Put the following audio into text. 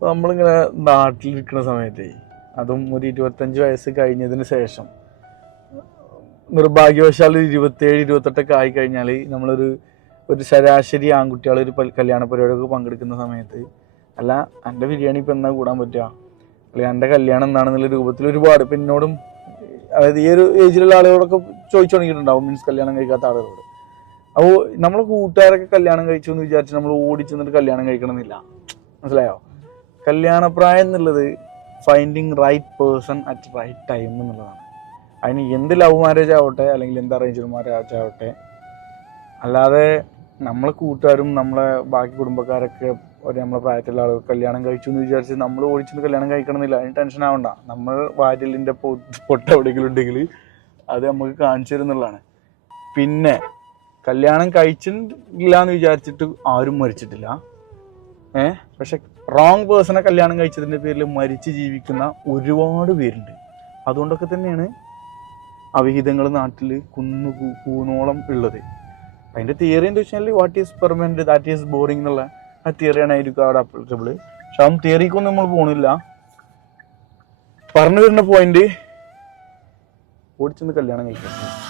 അപ്പോൾ നമ്മളിങ്ങനെ നാട്ടിലിരിക്കുന്ന സമയത്തേ അതും ഒരു ഇരുപത്തഞ്ച് വയസ്സ് കഴിഞ്ഞതിന് ശേഷം നിർഭാഗ്യവശാൽ ഇരുപത്തേഴ് ഇരുപത്തെട്ടൊക്കെ ആയി കഴിഞ്ഞാൽ നമ്മളൊരു ഒരു ശരാശരി ആൺകുട്ടികൾ ഒരു കല്യാണ പരിപാടിയൊക്കെ പങ്കെടുക്കുന്ന സമയത്ത് അല്ല എന്റെ ബിരിയാണി ഇപ്പം എന്നാ കൂടാൻ പറ്റുക? അല്ലെങ്കിൽ എന്റെ കല്യാണം എന്താണെന്നുള്ള രൂപത്തിൽ ഒരുപാട് ഇപ്പം എന്നോടും അതായത് ഈ ഒരു ഏജിലുള്ള ആളുകളൊക്കെ ചോദിച്ചു തുടങ്ങിയിട്ടുണ്ടാവും മീൻസ് കല്യാണം കഴിക്കാത്ത ആളുകളോട്. അപ്പോൾ നമ്മൾ കൂട്ടുകാരൊക്കെ കല്യാണം കഴിച്ചു എന്ന് വിചാരിച്ച് നമ്മൾ ഓടിച്ചെന്നിട്ട് കല്യാണം കഴിക്കണമെന്നില്ല. മനസ്സിലായോ? കല്യാണപ്രായം എന്നുള്ളത് finding right person at right time എന്നുള്ളതാണ്. അതിന് എന്ത് ലവ് മാരേജ് ആവട്ടെ അല്ലെങ്കിൽ എന്ത് അറേഞ്ച്ഡ് മാരേജ് ആവട്ടെ അല്ലാതെ നമ്മളെ കൂട്ടുകാരും നമ്മളെ ബാക്കി കുടുംബക്കാരൊക്കെ ഒരു നമ്മളെ പ്രായത്തിലുള്ള ആളുകൾ കല്യാണം കഴിച്ചു എന്ന് വിചാരിച്ച് നമ്മൾ ഓടിച്ചെന്ന് കല്യാണം കഴിക്കണമെന്നില്ല. അതിന് ടെൻഷൻ ആവണ്ട. നമ്മൾ വാര്യലിന്റെ പൊട്ട എവിടെയെങ്കിലും ഉണ്ടെങ്കിൽ അത് നമുക്ക് കാണിച്ചു തരുന്നുള്ളതാണ്. പിന്നെ കല്യാണം കഴിച്ചിട്ടില്ല എന്ന് വിചാരിച്ചിട്ട് ആരും മരിച്ചിട്ടില്ല. ഏ? പക്ഷെ റോങ് പേഴ്സണെ കല്യാണം കഴിച്ചതിന്റെ പേരിൽ മരിച്ച് ജീവിക്കുന്ന ഒരുപാട് പേരുണ്ട്. അതുകൊണ്ടൊക്കെ തന്നെയാണ് അവിഹിതങ്ങൾ നാട്ടിൽ കുന്നു കൂന്നോളം ഉള്ളത്. അതിന്റെ തിയറി എന്താ വെച്ചാൽ what is permanent that is boring എന്നുള്ള ആ തിയറിയാണ് ആയിരിക്കും അവിടെ അപ്ലിക്കബിൾ പക്ഷെ ആ തിയറിക്കൊന്നും നമ്മൾ പോണില്ല. പറഞ്ഞു വരുന്ന പോയിന്റ് ഓടിച്ചെന്ന് കല്യാണം കഴിക്കണം